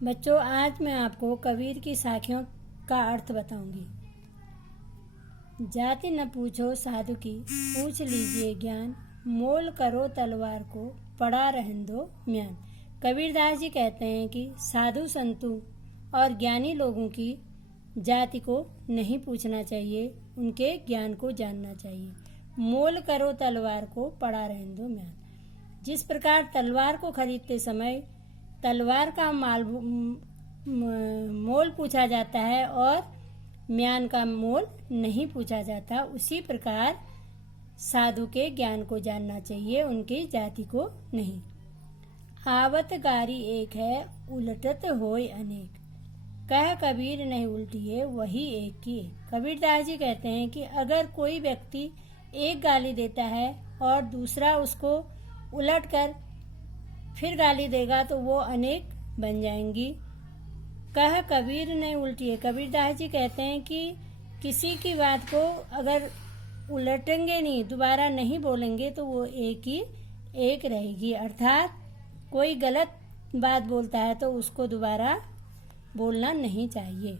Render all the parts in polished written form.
बच्चों, आज मैं आपको कबीर की साखियों का अर्थ बताऊंगी। जाति न पूछो साधु की, पूछ लीजिए ज्ञान, मोल करो तलवार को, पड़ा रहन दो म्यान। कबीरदास जी कहते हैं कि साधु संतों और ज्ञानी लोगों की जाति को नहीं पूछना चाहिए, उनके ज्ञान को जानना चाहिए। मोल करो तलवार को, पड़ा रहन दो म्यान। जिस प्रकार तलवार को खरीदते समय तलवार का मोल पूछा जाता है और म्यान का मोल नहीं पूछा जाता, उसी प्रकार साधु के ज्ञान को जानना चाहिए, उनकी जाति को नहीं। आवत गारी एक है, उलटत होय अनेक, कह कबीर नहीं उल्टी है, वही एक की एक। कबीरदास जी कहते हैं कि अगर कोई व्यक्ति एक गाली देता है और दूसरा उसको उलट कर फिर गाली देगा तो वो अनेक बन जाएंगी। कह कबीर ने उल्टी है। कबीरदास जी कहते हैं कि किसी की बात को अगर उलटेंगे नहीं, दोबारा नहीं बोलेंगे तो वो एक ही एक रहेगी। अर्थात कोई गलत बात बोलता है तो उसको दोबारा बोलना नहीं चाहिए।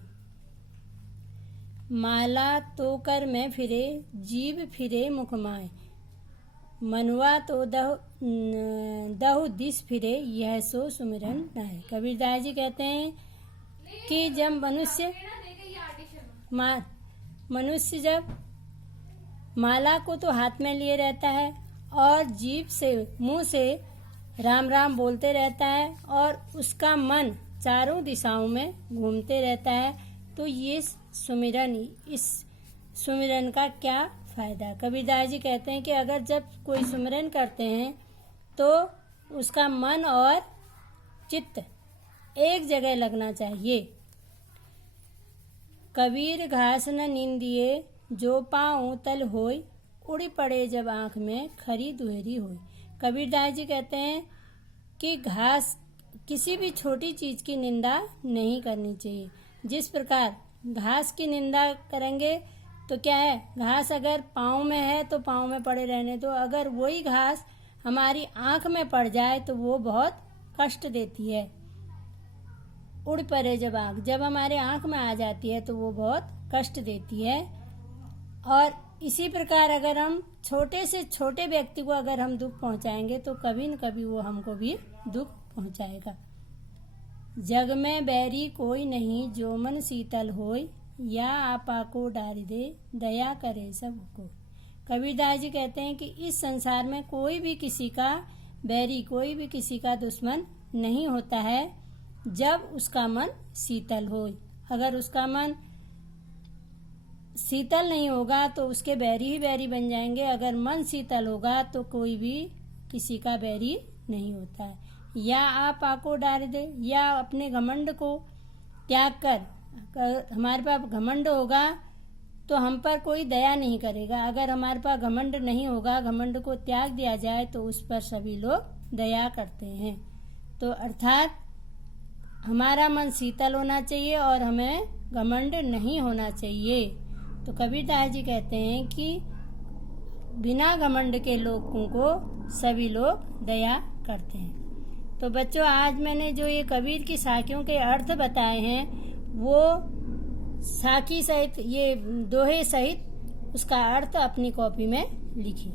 माला तो कर में फिरे, जीव फिरे मुख माय, मनुआ तो दहु दिस फिरे, यह सो सुमिरन नाय। कबीरदास जी कहते हैं कि जब मनुष्य जब माला को तो हाथ में लिए रहता है और जीभ से मुंह से राम राम बोलते रहता है और उसका मन चारों दिशाओं में घूमते रहता है, तो ये सुमिरन, इस सुमिरन का क्या फायदा। कबीरदास जी कहते हैं कि अगर जब कोई सुमिरन करते हैं तो उसका मन और चित्त एक जगह लगना चाहिए। कबीर घास न नींदिए, जो पाँव तल होय, उड़ी पड़े जब आँख में खरी दुहेरी होय। कबीरदास जी कहते हैं कि घास, किसी भी छोटी चीज की निंदा नहीं करनी चाहिए। जिस प्रकार घास की निंदा करेंगे तो क्या है, घास अगर पाँव में है तो पाँव में पड़े रहने दो, अगर वही घास हमारी आँख में पड़ जाए तो वो बहुत कष्ट देती है। उड़ पड़े जब आँख, जब हमारे आँख में आ जाती है तो वो बहुत कष्ट देती है। और इसी प्रकार अगर हम छोटे से छोटे व्यक्ति को अगर हम दुख पहुंचाएंगे तो कभी न कभी वो हमको भी दुख पहुंचाएगा। जग में बैरी कोई नहीं, जो मन शीतल होय, या आपा को डारी दे, दया करे सबको। कबीरदास जी कहते हैं कि इस संसार में कोई भी किसी का बैरी, कोई भी किसी का दुश्मन नहीं होता है जब उसका मन शीतल हो। अगर उसका मन शीतल नहीं होगा तो उसके बैरी ही बैरी बन जाएंगे। अगर मन शीतल होगा तो कोई भी किसी का बैरी नहीं होता है। या आप आको डाल दे, या अपने घमंड को त्याग कर, हमारे पास घमंड होगा तो हम पर कोई दया नहीं करेगा। अगर हमारे पास घमंड नहीं होगा, घमंड को त्याग दिया जाए तो उस पर सभी लोग दया करते हैं। तो अर्थात हमारा मन शीतल होना चाहिए और हमें घमंड नहीं होना चाहिए। तो कबीरदास जी कहते हैं कि बिना घमंड के लोगों को सभी लोग दया करते हैं। तो बच्चों, आज मैंने जो ये कबीर की साखियों के अर्थ बताए हैं वो साखी सहित, ये दोहे सहित उसका अर्थ अपनी कॉपी में लिखिए।